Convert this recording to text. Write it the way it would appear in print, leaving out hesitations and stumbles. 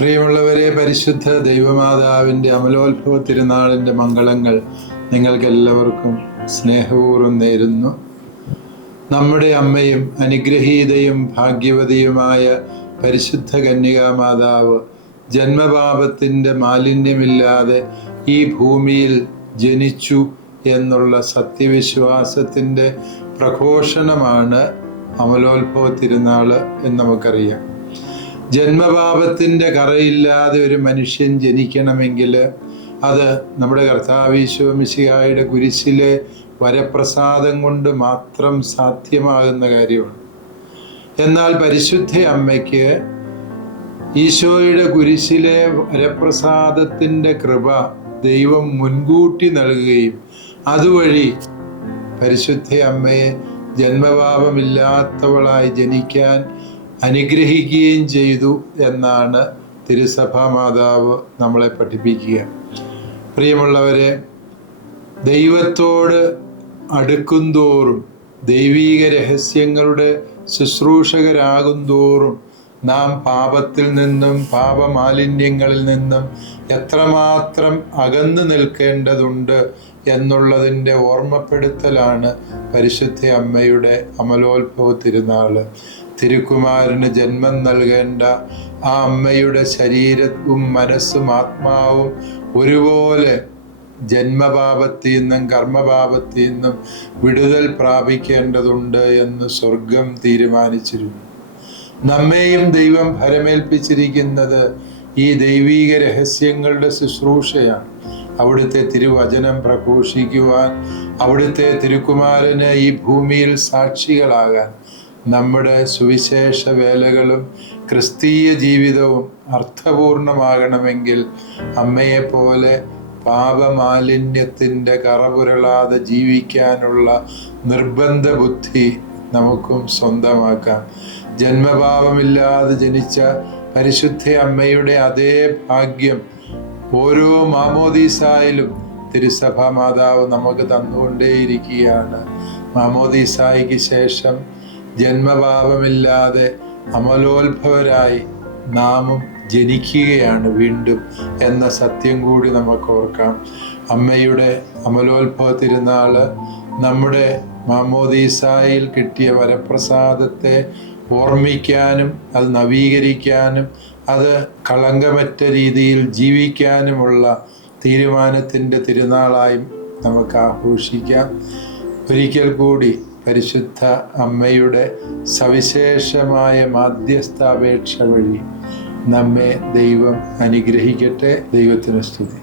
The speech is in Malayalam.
പ്രിയമുള്ളവരെ, പരിശുദ്ധ ദൈവമാതാവിൻ്റെ അമലോത്ഭവ തിരുനാളിൻ്റെ മംഗളങ്ങൾ നിങ്ങൾക്കെല്ലാവർക്കും സ്നേഹപൂർവ്വം നേരുന്നു. നമ്മുടെ അമ്മയും അനുഗ്രഹീതയും ഭാഗ്യവതിയുമായ പരിശുദ്ധ കന്യകാമാതാവ് ജന്മപാപത്തിൻ്റെ മാലിന്യമില്ലാതെ ഈ ഭൂമിയിൽ ജനിച്ചു എന്നുള്ള സത്യവിശ്വാസത്തിൻ്റെ പ്രഘോഷണമാണ് അമലോത്ഭവ തിരുനാൾ എന്ന് നമുക്കറിയാം. ജന്മപാപത്തിൻ്റെ കറയില്ലാതെ ഒരു മനുഷ്യൻ ജനിക്കണമെങ്കിൽ അത് നമ്മുടെ കർത്താവ് ഈശോ മിശിഹായുടെ കുരിശിലെ വരപ്രസാദം കൊണ്ട് മാത്രം സാധ്യമാകുന്ന കാര്യമാണ്. എന്നാൽ പരിശുദ്ധ അമ്മയ്ക്ക് ഈശോയുടെ കുരിശിലെ വരപ്രസാദത്തിൻ്റെ കൃപ ദൈവം മുൻകൂട്ടി നൽകുകയും അതുവഴി പരിശുദ്ധ അമ്മയെ ജന്മപാപമില്ലാത്തവളായി ജനിക്കാൻ അനുഗ്രഹിക്കുകയും ചെയ്തു എന്നാണ് തിരുസഭാ മാതാവ് നമ്മളെ പഠിപ്പിക്കുക. പ്രിയമുള്ളവരെ, ദൈവത്തോട് അടുക്കുന്തോറും ദൈവീക രഹസ്യങ്ങളുടെ ശുശ്രൂഷകരാകുന്തോറും നാം പാപത്തിൽ നിന്നും പാപമാലിന്യങ്ങളിൽ നിന്നും എത്രമാത്രം അകന്നു നിൽക്കേണ്ടതുണ്ട് എന്നുള്ളതിൻ്റെ ഓർമ്മപ്പെടുത്തലാണ് പരിശുദ്ധ അമ്മയുടെ അമലോത്ഭവ തിരുനാള്. തിരുക്കുമാരന് ജന്മം നൽകേണ്ട ആ അമ്മയുടെ ശരീരവും മനസ്സും ആത്മാവും ഒരുപോലെ ജന്മപാപത്തിൽ നിന്നും കർമ്മപാപത്തിൽ നിന്നും വിടുതൽ പ്രാപിക്കേണ്ടതുണ്ട് എന്ന് സ്വർഗം തീരുമാനിച്ചിരുന്നു. നമ്മെയും ദൈവം ഫലമേൽപ്പിച്ചിരിക്കുന്നത് ഈ ദൈവീക രഹസ്യങ്ങളുടെ ശുശ്രൂഷയാണ്. അവിടുത്തെ തിരുവചനം പ്രഘോഷിക്കുവാൻ, അവിടുത്തെ തിരുക്കുമാരന് ഈ ഭൂമിയിൽ സാക്ഷികളാകാൻ നമ്മുടെ സുവിശേഷ വേലകളും ക്രിസ്തീയ ജീവിതവും അർത്ഥപൂർണമാകണമെങ്കിൽ അമ്മയെപ്പോലെ പാപമാലിന്യത്തിൻ്റെ കറപുരളാതെ ജീവിക്കാനുള്ള നിർബന്ധ ബുദ്ധി നമുക്കും സ്വന്തമാക്കാം. ജന്മപാപമില്ലാതെ ജനിച്ച പരിശുദ്ധ അമ്മയുടെ അതേ ഭാഗ്യം ഓരോ മാമോദീസായിലും തിരുസഭാ മാതാവ് നമുക്ക് തന്നുകൊണ്ടേയിരിക്കുകയാണ്. മാമോദീസായ്ക്ക് ശേഷം ജന്മപാപമില്ലാതെ അമലോത്ഭവരായി നാമും ജനിക്കുകയാണ് വീണ്ടും എന്ന സത്യം കൂടി നമുക്ക് ഓർക്കാം. അമ്മയുടെ അമലോത്ഭവ തിരുനാള് നമ്മുടെ മാമോദീസായിൽ കിട്ടിയ വരപ്രസാദത്തെ ഓർമ്മിക്കാനും അത് നവീകരിക്കാനും അത് കളങ്കമറ്റ രീതിയിൽ ജീവിക്കാനുമുള്ള തീരുമാനത്തിൻ്റെ തിരുനാളായും നമുക്ക് ആഘോഷിക്കാം. ഒരിക്കൽ കൂടി പരിശുദ്ധ അമ്മയുടെ സവിശേഷമായ മാധ്യസ്ഥാപേക്ഷ വഴി നമ്മെ ദൈവം അനുഗ്രഹിക്കട്ടെ. ദൈവത്തിന് സ്തുതി.